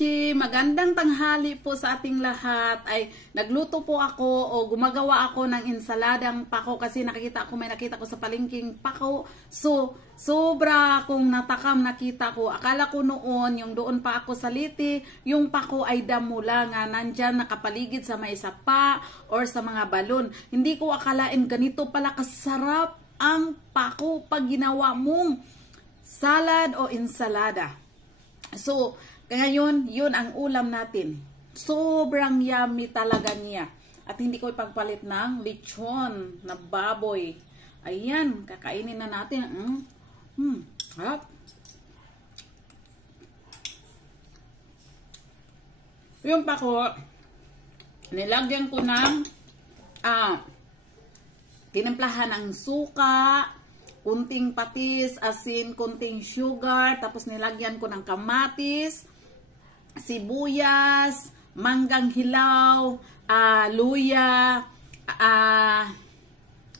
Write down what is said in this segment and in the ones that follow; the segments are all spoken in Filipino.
Beshi, magandang tanghali po sa ating lahat. Ay nagluto po ako o gumagawa ako ng insaladang pako kasi may nakita ko sa palengking pako. So, sobra akong natakam nakita ko. Akala ko noon, yung doon pa ako sa Liti, yung pako ay damula nga nandyan nakapaligid sa may sapa or sa mga balon. Hindi ko akalain ganito pala kasarap ang pako pag ginawa mong salad o insalada. So, ngayon, yun ang ulam natin. Sobrang yummy talaga niya. At hindi ko ipagpalit ng lechon na baboy. Ayan, kakainin na natin. Harap. Yung pako, nilagyan ko ng tinimplahan ng suka, kunting patis, asin, kunting sugar, tapos nilagyan ko ng kamatis, sibuyas, manggang hilaw, luya,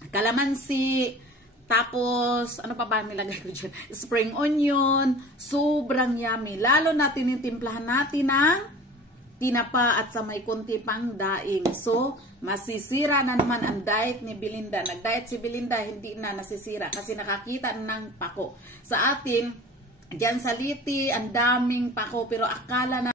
kalamansi, tapos ano pa ba nilagay ko dyan? Spring onion. Sobrang yummy. Lalo na tinitimplahan natin ng tinapa at sa may kunti pang daing. So, masisira na naman ang diet ni Belinda. Nag-diet si Belinda, hindi na nasisira kasi nakakita ng pako. Sa atin, dyan sa Liti, ang daming pako, pero akala na